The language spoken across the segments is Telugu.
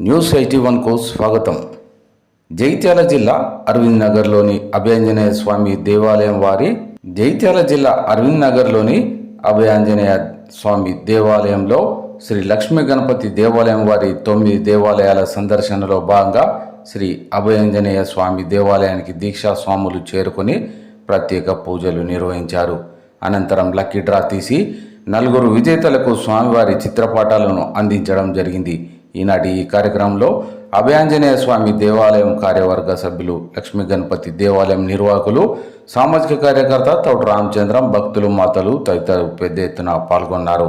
న్యూస్ ఎయిటీ వన్కు స్వాగతం. జైత్యాల జిల్లా అరవింద్ నగర్లోని అభయాంజనేయ స్వామి దేవాలయం వారి జైత్యాల జిల్లా అరవింద్ నగర్లోని అభయాంజనేయ స్వామి దేవాలయంలో శ్రీ లక్ష్మీ గణపతి దేవాలయం వారి తొమ్మిది దేవాలయాల సందర్శనలో భాగంగా శ్రీ అభయాంజనేయ స్వామి దేవాలయానికి దీక్షా స్వాములు చేరుకొని ప్రత్యేక పూజలు నిర్వహించారు. అనంతరం లక్కీ డ్రా తీసి నలుగురు విజేతలకు స్వామివారి చిత్రపటాలను అందించడం జరిగింది. ఈనాటి ఈ కార్యక్రమంలో అభయాంజనేయ స్వామి దేవాలయం కార్యవర్గ సభ్యులు లక్ష్మీ గణపతి దేవాలయం నిర్వాహకులు సామాజిక కార్యకర్త తోట రామచంద్రం భక్తులు మాతలు తదితరులు పెద్ద ఎత్తున పాల్గొన్నారు.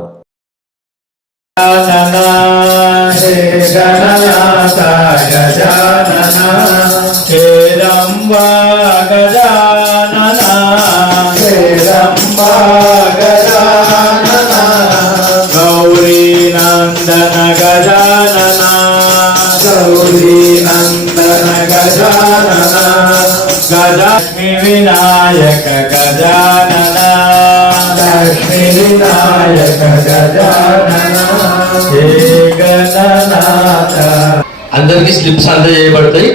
గౌరీ నందన గజా గజానన గజలక్ష్మి వినాయక గజానన లక్ష్మి వినాయక గజానన హే గణనాథ అందరికి స్లిప్స్ అందజేయబడతాయి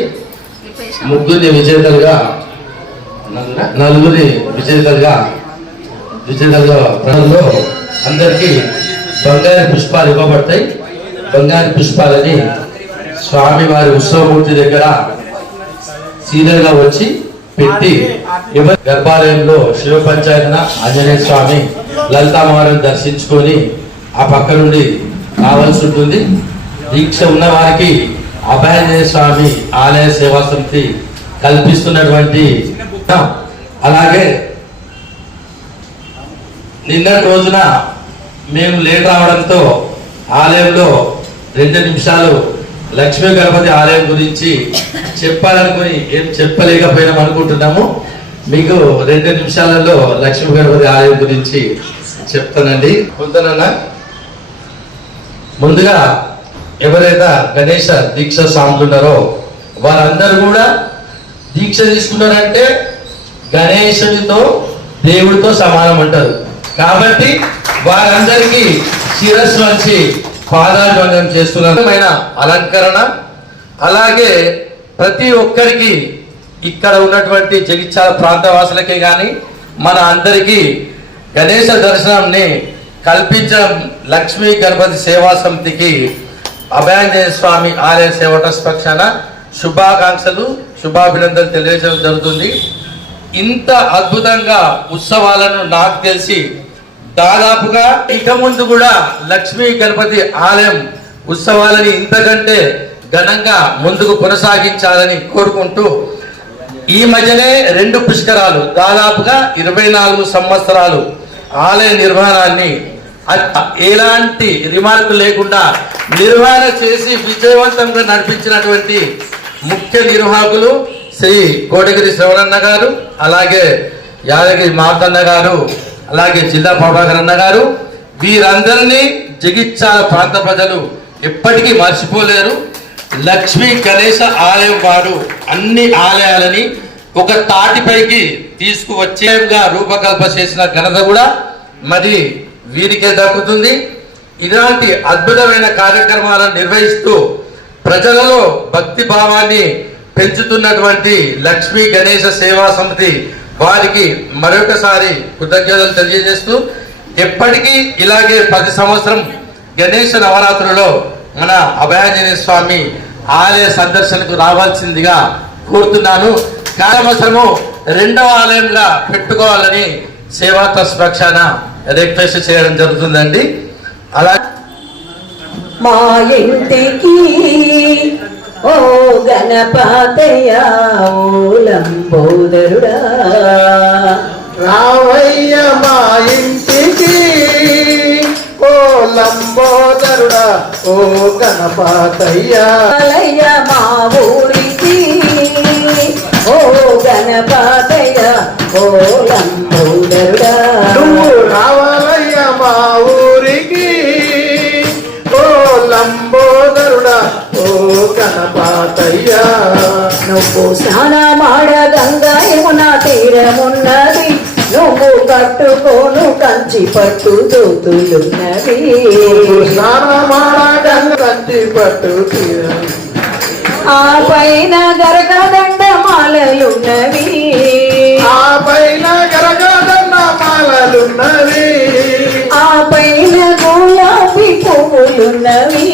ముగ్గురిని విజేతలుగా నలుగురి విజేతలుగా విజేతలుగా ప్రజల్లో అందరికీ బంగారు పుష్పాలు ఇవ్వబడతాయి. బంగారు పుష్పాలని స్వామివారి ఉత్సవమూర్తి దగ్గర సీనియర్గా వచ్చి పెట్టి గర్భాలయంలో శివ పంచాయతన ఆంజనేయ స్వామి లలితామాలను దర్శించుకొని ఆ పక్క నుండి రావాల్సి ఉంటుంది. దీక్ష ఉన్న వారికి అభయాంజనేయ స్వామి ఆలయ సేవా సమితి కల్పిస్తున్నటువంటి అలాగే నిన్నటి రోజున మేము లేట్ రావడంతో ఆలయంలో రెండు నిమిషాలు లక్ష్మీ గణపతి ఆలయం గురించి చెప్పాలనుకుని ఏం చెప్పలేకపోయినాం అనుకుంటున్నాము. మీకు రెండు నిమిషాలలో లక్ష్మీ గణపతి ఆలయం గురించి చెప్తానండి. పొందనన్నా? ముందుగా ఎవరైతే గణేష దీక్ష స్వాములు ఉన్నారో వారందరూ కూడా దీక్ష తీసుకున్నారంటే గణేశుడితో దేవుడితో సమానం అంటారు. కాబట్టి వారందరికీ శిరస్సు నుంచి పాదాభివందనం చేస్తున్నమైన అలంకరణ. అలాగే ప్రతి ఒక్కరికి ఇక్కడ ఉన్నటువంటి జగిత్యాల ప్రాంతవాసులకే కానీ మన అందరికీ గణేశ దర్శనాన్ని కల్పించడం లక్ష్మీ గణపతి సేవా సమితికి అభయాంజనేయ స్వామి ఆలయ సేవ ట్రస్ట్ పక్షాన శుభాకాంక్షలు శుభాభినందనలు తెలియజేయడం జరుగుతుంది. ఇంత అద్భుతంగా ఉత్సవాలను నాకు తెలిసి దాదాపుగా ఇక ముందు కూడా లక్ష్మీ గణపతి ఆలయం ఉత్సవాలని ఇంతకంటే ఘనంగా ముందుకు కొనసాగించాలని కోరుకుంటూ ఈ మధ్యనే రెండు పుష్కరాలు దాదాపుగా ఇరవై నాలుగు సంవత్సరాలు ఆలయ నిర్వహణాన్ని ఎలాంటి రిమార్కు లేకుండా నిర్వహణ చేసి విజయవంతంగా నడిపించినటువంటి ముఖ్య నిర్వాహకులు శ్రీ కోటగిరి శ్రవణన్న గారు అలాగే యాదగిరి మార్తన్న గారు అలాగే జిల్లా ప్రభాకర్ అన్న గారు వీరందరినీ జగిత్యాల ప్రాంత ప్రజలు ఎప్పటికీ మర్చిపోలేరు. లక్ష్మీ గణేశ ఆలయం వారు అన్ని ఆలయాలని ఒక తాటిపైకి తీసుకువచ్చేగా రూపకల్ప చేసిన ఘనత కూడా మరి వీరికే దక్కుతుంది. ఇలాంటి అద్భుతమైన కార్యక్రమాలను నిర్వహిస్తూ ప్రజలలో భక్తి భావాన్ని పెంచుతున్నటువంటి లక్ష్మీ గణేశ సేవా సమితి వారికి మరొకసారి కృతజ్ఞతలు తెలియజేస్తూ ఎప్పటికీ ఇలాగే ప్రతి సంవత్సరం గణేష నవరాత్రులలో మన అభయాంజనేయ స్వామి ఆలయ సందర్శనకు రావాల్సిందిగా కోరుతున్నాను. కాలవసరము రెండవ ఆలయంగా పెట్టుకోవాలని సేవా ట్రస్ట్ పక్షాన రిక్వెస్ట్ చేయడం జరుగుతుందండి. అలా మా ఇంటికి ఓ గణపాతయ్య ఓ లంబోదరుడా. రావయ్య మా ఇంటికి ఓ లంబోదరుడా ఓ గణపాతయ్య. మా ఊరికి ఓ గణపాతయ్య ఓ లంబోదరుడా. గణపాతయ్య నువ్వు స్నానమాడ గంగా యమున తీరమున్నది. నువ్వు కట్టుకోను కంచి పట్టు దోతులున్నవి స్నానమాడ గంగ కంచి పట్టు ఆ పైన గరగదండమాలలున్నవి ఆ పైన గరగదన్న మాలలున్నవి ఆ పైన గులాబీ పువ్వులున్నవి.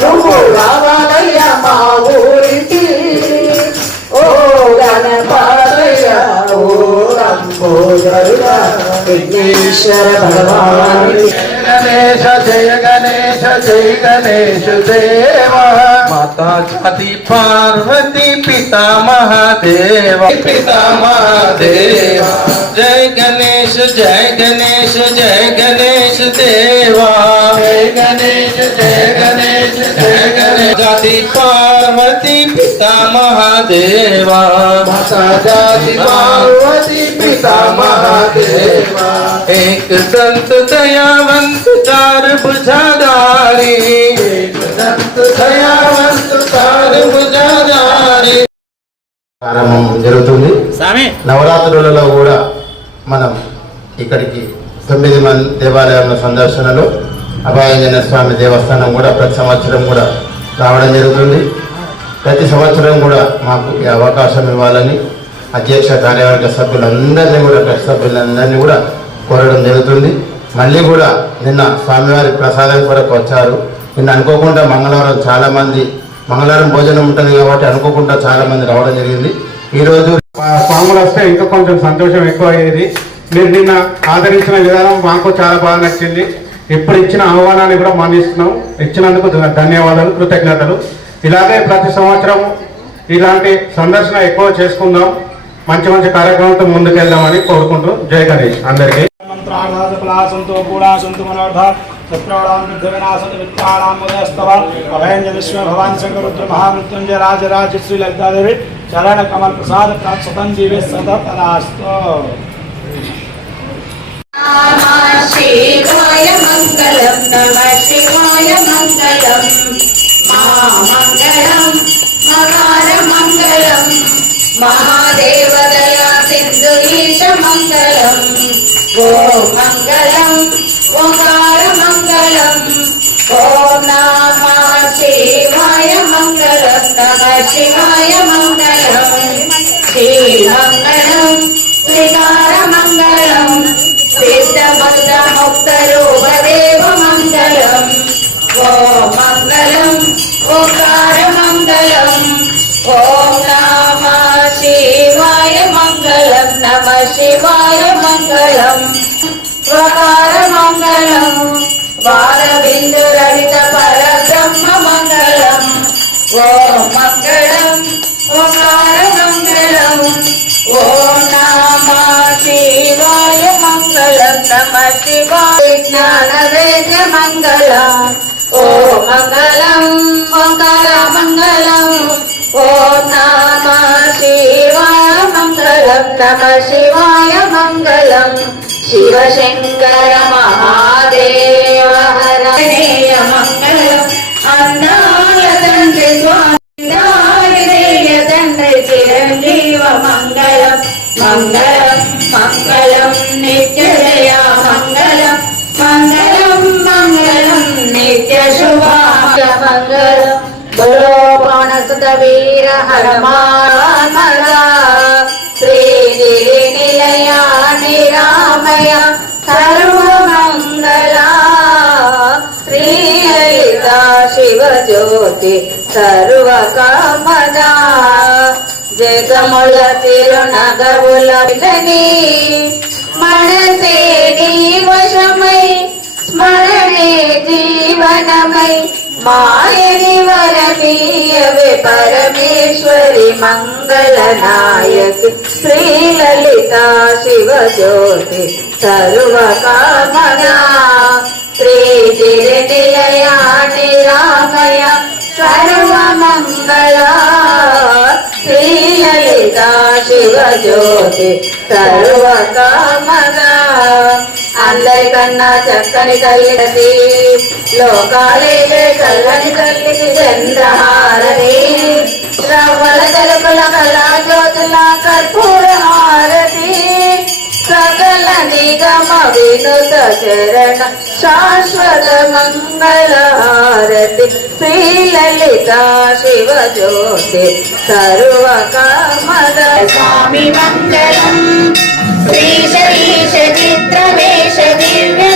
నువ్వు రావాలయ్య మా ఊరికి. ఓ గణపాలయ్య ఓ లంబోదరుడ విఘ్నేశ్వర భగవానికి గణేశ జయ గణేశ జయ గణేశ దేవా. माता जाति पार्वती पिता महादेव। पिता महादेव। जय गणेश जय गणेश जय गणेश देवा। जय गणेश जय गणेश जय गणेश। जाति पार्वती पिता महादेवा। माता जाति पार्वती पिता महादेवा। एक संत दयावंत चार बुझादारी ప్రారంభం జరుగుతుంది. నవరాత్రులలో కూడా మనం ఇక్కడికి తొమ్మిది మంది దేవాలయాల సందర్శనలో అభయంజన స్వామి దేవస్థానం కూడా ప్రతి సంవత్సరం కూడా రావడం జరుగుతుంది. ప్రతి సంవత్సరం కూడా మాకు ఈ అవకాశం ఇవ్వాలని అధ్యక్ష కార్యవర్గ సభ్యులందరినీ కూడా ప్రతి సభ్యులందరినీ కూడా కోరడం జరుగుతుంది. మళ్ళీ కూడా నిన్న స్వామివారి ప్రసాదం కొరకు వచ్చారు. నిన్న అనుకోకుండా మంగళవారం చాలామంది మంగళవారం భోజనం ఉంటుంది కాబట్టి అనుకోకుండా చాలామంది రావడం జరిగింది. ఈరోజు స్వాములు వస్తే ఇంకా కొంచెం సంతోషం ఎక్కువ అయ్యేది మీరు నిన్న ఆదరించిన విధానం మాకు చాలా బాగా నచ్చింది. ఇప్పుడు ఇచ్చిన ఆహ్వానాన్ని కూడా మన్నిస్తున్నాం. ఇచ్చినందుకు ధన్యవాదాలు కృతజ్ఞతలు. ఇలాగే ప్రతి సంవత్సరం ఇలాంటి సందర్శన ఎక్కువ చేసుకుందాం. మంచి మంచి కార్యక్రమంతో ముందుకెళ్దామని కోరుకుంటూ జై గణేష్ అందరికీ. మంత్రాఘాతఫలాసంతో గూఢాసంతు మనోర్ధ శత్రువుడాం విఘ్నవినాశంతు విత్తాళాం ఉదయస్తవ అభయంజ విశ్వ భవాన్ శంకరుద్ర మహామృత్యుంజయ రాజరాజ శ్రీ లలితాదేవి చరణ కమల్ ప్రసాద ప్రాప్త సతం జీవే సత తదాస్తు శివాయ మంగళం నమ మహాదేవదయా సింధు మంగళం ఓ మంగళం ఓంకార మంగళం ఓం నమ శివాయ మంగళం నమ శివాయ మంగళం శ్రీ మంగళం శ్రీకార మంగళం సిద్ధబద్ధ ముక్తరూపదేవ మంగళం ఓ మంగళం నమ శివాయ మంగళం స్వకార మంగళం బాలబిందు రహిత పరబ్రహ్మ మంగళం. ఓ మంగళం ఓంకార మంగళం. ఓం నమ శివాయ మంగళం నమ శివాయ జ్ఞాన వేద్య మంగళం. ఓ మంగళం ఓంకార మంగళం నమ శివాయ మంగళం శివశంకర మహాదేవ హరణేయ మంగళం అన్నాయ తండ్రి స్వామి నాయనేయ తండ్రి చిరంజీవ మంగళం మంగళం మంగళం నిత్యదయ మంగళం మంగళం మంగళం నిత్య శుభ మంగళం బలో నిరామయ సర్వమంగళ శ్రీలలిత శివజ్యోతి సర్వకామద జగముల తిరునగవుల విలని. మనసే నీ వశమై జీవనమై మాయని వరమీయవే పరమేశ్వరి మంగళ నాయకి శ్రీలలిత శివజ్యోతి సర్వకామనా శ్రీగిరి నిలయ నిరామయ సర్వమంగళ శ్రీలలిత లలితా శివ సర్వకామగా అందరికన్నా చక్కని తల్లి లోకాలే చల్లని తల్లికి చంద్రహారని రవ్వల జలుపుల కళా జ్యోతుల కర్పూర హారని సకల నిగమ వినుత చరణ శాశ్వత మంగళ హారతి. శ్రీలలిత శివ జ్యోతి సర్వ కామద. స్వామి మంగళం. శ్రీశరీష చిత్రవేష దివ్య